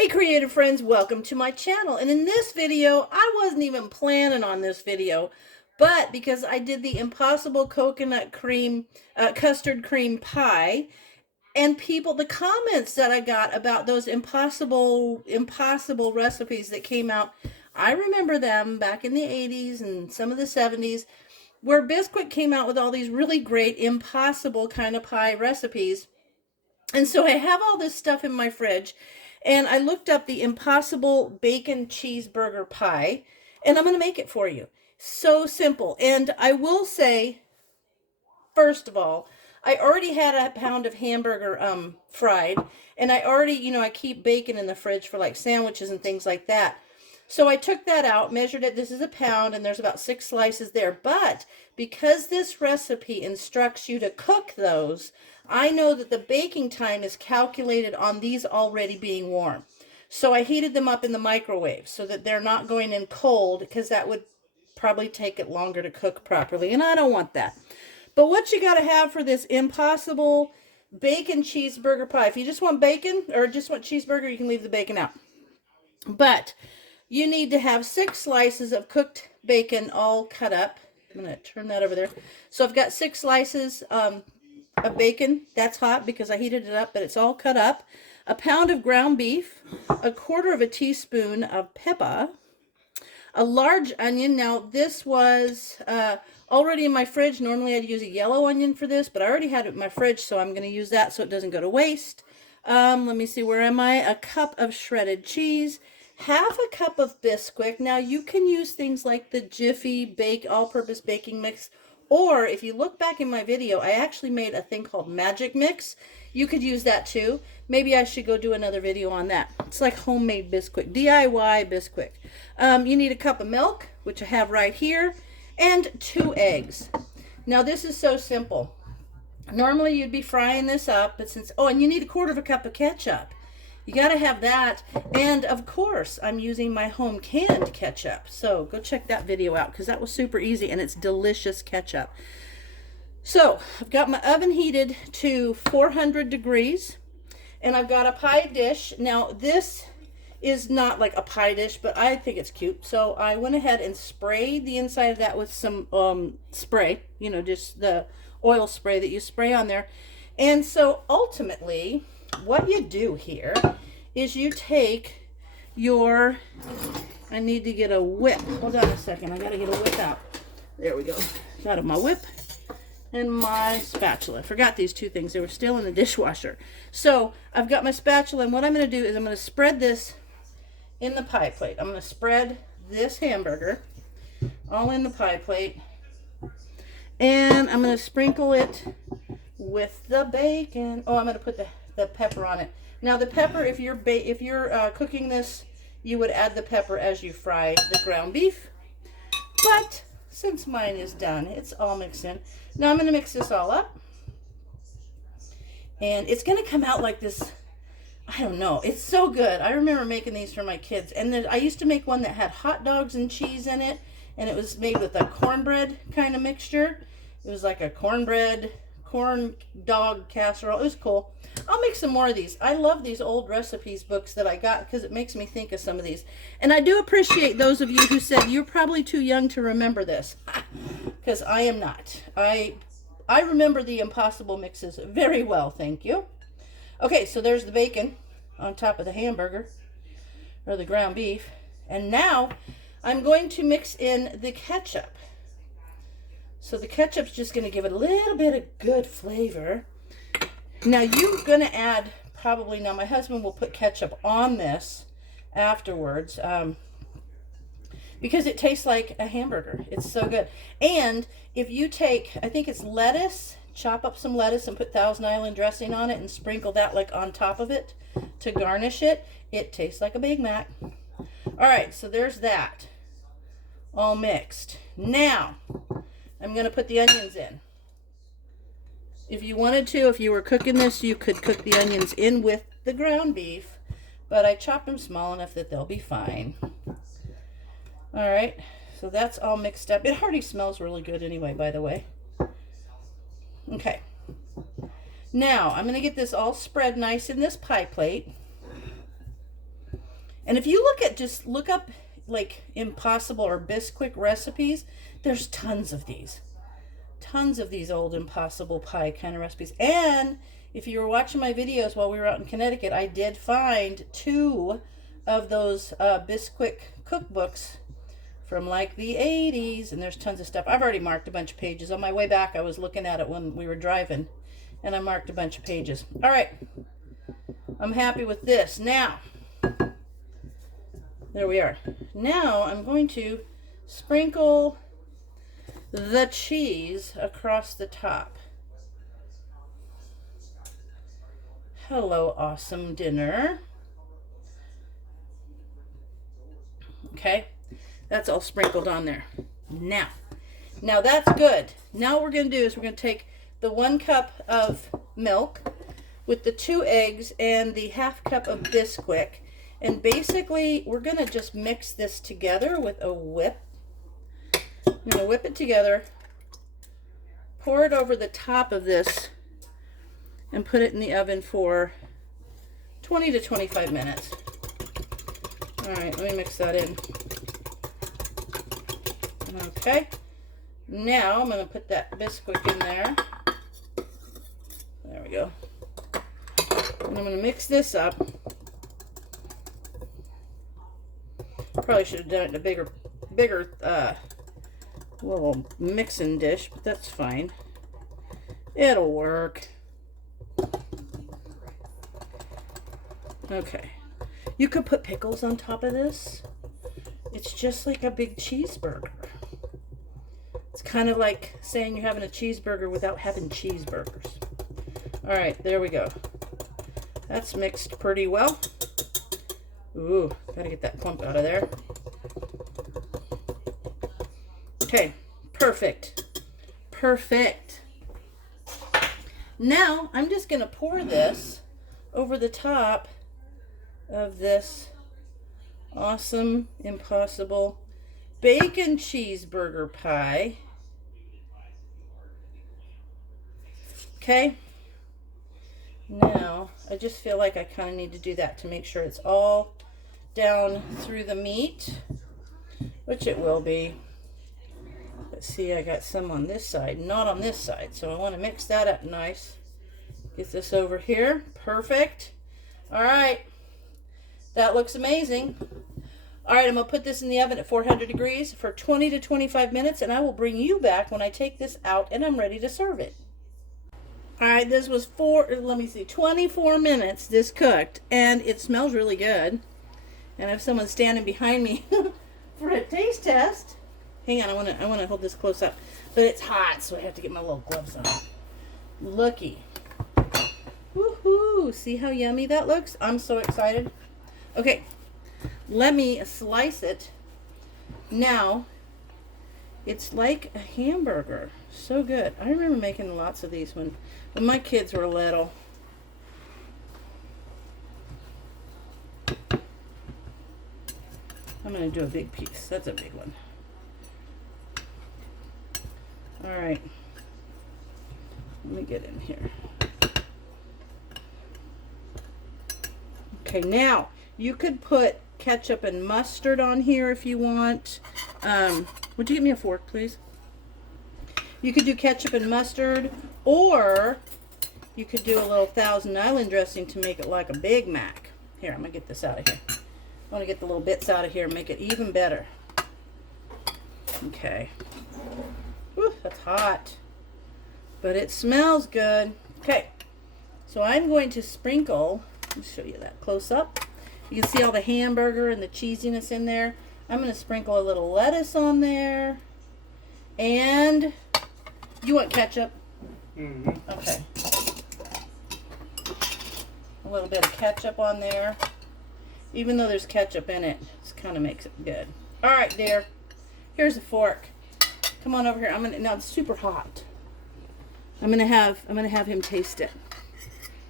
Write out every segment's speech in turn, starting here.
Hey creative friends, welcome to my channel. And in this video, I wasn't even planning on this video, but because I did the impossible coconut cream, custard cream pie, and the comments that I got about those impossible recipes that came out, I remember them back in the 80s and some of the 70s, where Bisquick came out with all these really great impossible kind of pie recipes. And so I have all this stuff in my fridge, and I looked up the impossible bacon cheeseburger pie, and I'm going to make it for you. So simple. And I will say, first of all, I already had a pound of hamburger fried, and I already, I keep bacon in the fridge for like sandwiches and things like that. So I took that out, measured it. This is a pound, and there's about 6 slices there. But because this recipe instructs you to cook those, I know that the baking time is calculated on these already being warm. So I heated them up in the microwave so that they're not going in cold, because that would probably take it longer to cook properly, and I don't want that. But what you got to have for this impossible bacon cheeseburger pie, if you just want bacon or just want cheeseburger, you can leave the bacon out. But you need to have 6 slices of cooked bacon all cut up. I'm going to turn that over there. So I've got 6 slices of bacon. That's hot because I heated it up, but it's all cut up. A pound of ground beef, 1/4 teaspoon of pepper, a large onion. Now this was already in my fridge. Normally I'd use a yellow onion for this, but I already had it in my fridge, so I'm going to use that so it doesn't go to waste. Let me see, where am I? A cup of shredded cheese, 1/2 cup of Bisquick. Now you can use things like the Jiffy all-purpose baking mix, or if you look back in my video, I actually made a thing called Magic Mix. You could use that too. Maybe I should go do another video on that. It's like homemade Bisquick, DIY Bisquick. You need a cup of milk, which I have right here, and 2 eggs. Now this is so simple. Normally you'd be frying this up, but and you need 1/4 cup of ketchup. You got to have that. And of course, I'm using my home canned ketchup. So go check that video out, because that was super easy, and it's delicious ketchup. So I've got my oven heated to 400 degrees, and I've got a pie dish. Now this is not like a pie dish, but I think it's cute. So I went ahead and sprayed the inside of that with some spray, just the oil spray that you spray on there. And so ultimately, what you do here is you take your, I need to get a whip. Hold on a second. I got to get a whip out. There we go. Got my whip and my spatula. Forgot these 2 things. They were still in the dishwasher. So I've got my spatula, and what I'm going to do is I'm going to spread this in the pie plate. I'm going to spread this hamburger all in the pie plate, and I'm going to sprinkle it with the bacon. Oh, I'm going to put the pepper on it. Now the pepper, if you're cooking this, you would add the pepper as you fry the ground beef. But since mine is done, it's all mixed in. Now I'm going to mix this all up, and it's going to come out like this. I don't know. It's so good. I remember making these for my kids, and I used to make one that had hot dogs and cheese in it, and it was made with a cornbread kind of mixture. It was like a corn dog casserole. It was cool. I'll make some more of these. I love these old recipes books that I got, because it makes me think of some of these. And I do appreciate those of you who said you're probably too young to remember this, because I am not. I remember the impossible mixes very well, thank you. Okay, so there's the bacon on top of the hamburger, or the ground beef. And now I'm going to mix in the ketchup. So the ketchup's just going to give it a little bit of good flavor. Now you're going to add probably, now my husband will put ketchup on this afterwards, because it tastes like a hamburger. It's so good. And if you take, I think it's lettuce, chop up some lettuce and put Thousand Island dressing on it and sprinkle that like on top of it to garnish it, it tastes like a Big Mac. All right, so there's that all mixed. Now I'm going to put the onions in. If you wanted to, if you were cooking this, you could cook the onions in with the ground beef, but I chopped them small enough that they'll be fine. All right, so that's all mixed up. It already smells really good anyway, by the way. Okay. Now, I'm going to get this all spread nice in this pie plate. And if you look at, just look up like Impossible or Bisquick recipes, there's tons of these. Tons of these old Impossible pie kind of recipes. And if you were watching my videos while we were out in Connecticut, I did find 2 of those Bisquick cookbooks from like the 80s, and there's tons of stuff. I've already marked a bunch of pages. On my way back, I was looking at it when we were driving, and I marked a bunch of pages. All right, I'm happy with this. Now, there we are. Now I'm going to sprinkle the cheese across the top. Hello, awesome dinner. Okay, that's all sprinkled on there. Now that's good. Now what we're going to do is we're going to take the 1 cup of milk with the 2 eggs and the 1/2 cup of Bisquick, and basically we're going to just mix this together with a whip. I'm going to whip it together, pour it over the top of this, and put it in the oven for 20 to 25 minutes. All right, let me mix that in. Okay, now I'm going to put that Bisquick in there. There we go. And I'm going to mix this up. Probably should have done it in a bigger little mixing dish, but that's fine. It'll work. Okay. You could put pickles on top of this. It's just like a big cheeseburger. It's kind of like saying you're having a cheeseburger without having cheeseburgers. All right, there we go. That's mixed pretty well. Ooh, gotta get that clump out of there. Okay, perfect. Perfect. Now, I'm just gonna pour this over the top of this awesome Impossible bacon cheeseburger pie. Okay. Now, I just feel like I kind of need to do that to make sure it's all down through the meat, which it will be. But see, I got some on this side, not on this side, so I want to mix that up nice. Get this over here. Perfect. All right. That looks amazing. All right, I'm going to put this in the oven at 400 degrees for 20 to 25 minutes, and I will bring you back when I take this out and I'm ready to serve it. All right, this was 24 minutes this cooked, and it smells really good. And I have someone standing behind me for a taste test. Hang on, I want to hold this close up. But it's hot, so I have to get my little gloves on. Looky. Woohoo! See how yummy that looks? I'm so excited. Okay, let me slice it. Now, it's like a hamburger. So good. I remember making lots of these when my kids were little. I'm going to do a big piece. That's a big one. All right. Let me get in here. Okay, now you could put ketchup and mustard on here if you want. Would you give me a fork, please? You could do ketchup and mustard, or you could do a little Thousand Island dressing to make it like a Big Mac. Here, I'm going to get this out of here. I want to get the little bits out of here and make it even better. Okay. Whew, that's hot. But it smells good. Okay. So I'm going to sprinkle, let me show you that close up. You can see all the hamburger and the cheesiness in there. I'm going to sprinkle a little lettuce on there. And you want ketchup? Mm-hmm. Okay. A little bit of ketchup on there. Even though there's ketchup in it, it kind of makes it good. All right, dear. Here's a fork. Come on over here. Now it's super hot. I'm gonna have him taste it.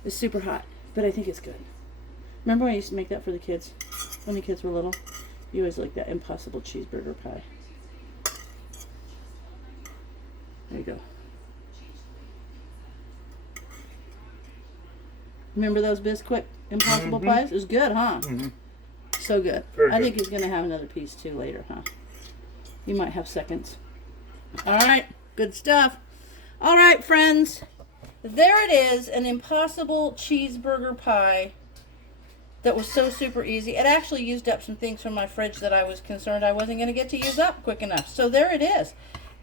It's super hot, but I think it's good. Remember when I used to make that for the kids when the kids were little? You always liked that Impossible cheeseburger pie. There you go. Remember those Bisquick Impossible pies? It was good, huh? Mm-hmm. So good. Very I good. think he's going to have another piece too later, huh? You might have seconds. All right. Good stuff. All right, friends. There it is, an impossible cheeseburger pie that was so super easy. It actually used up some things from my fridge that I was concerned I wasn't going to get to use up quick enough. So there it is.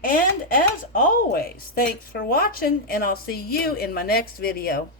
And as always, thanks for watching, and I'll see you in my next video.